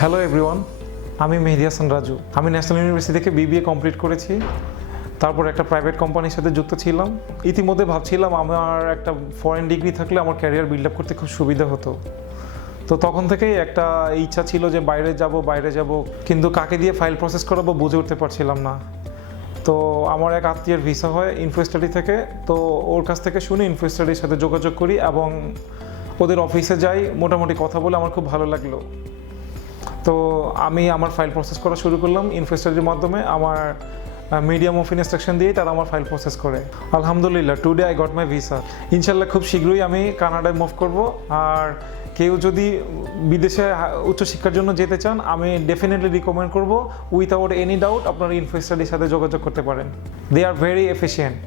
Hello everyone আমি মেহেদি হাসান রাজু। আমি national university থেকে বিবিএ কমপ্লিট করেছি। তারপর একটা প্রাইভেট কোম্পানির সাথে যুক্ত ছিলাম। ইতিমধ্যে ভাবছিলাম আমার একটা ফরেন ডিগ্রি থাকলে আমার ক্যারিয়ার বিল্ড আপ করতে খুব সুবিধা হতো। তো তখন থেকেই একটা ইচ্ছা ছিল যে বাইরে যাব বাইরে যাব। কিন্তু কাকে দিয়ে ফাইল প্রসেস করাবো বুঝে উঠতে পারছিলাম না। তো আমার এক আত্মীয়ের ভিসা হয় ইনফো স্টাডি থেকে। তো ওর কাছ থেকে শুনে ইনফো স্টাডির সাথে যোগাযোগ করি এবং ওদের অফিসে যাই। মোটামুটি কথা বলে আমার খুব ভালো লাগল। তো আমি আমার ফাইল প্রসেস করা শুরু করলাম ইনফেস্টারির মাধ্যমে। আমার মিডিয়াম অফ ইনস্ট্রাকশন দিয়ে তারা আমার ফাইল প্রসেস করে। আলহামদুলিল্লাহ today I got my visa ইনশাল্লাহ খুব শীঘ্রই আমি কানাডায় মুভ করব। আর কেউ যদি বিদেশে উচ্চশিক্ষার জন্য যেতে চান, আমি ডেফিনেটলি রিকমেন্ড করব। উইথাউট এনি ডাউট আপনারা ইনফেস্টারির সাথে যোগাযোগ করতে পারেন। দে আর ভেরি এফিসিয়েন্ট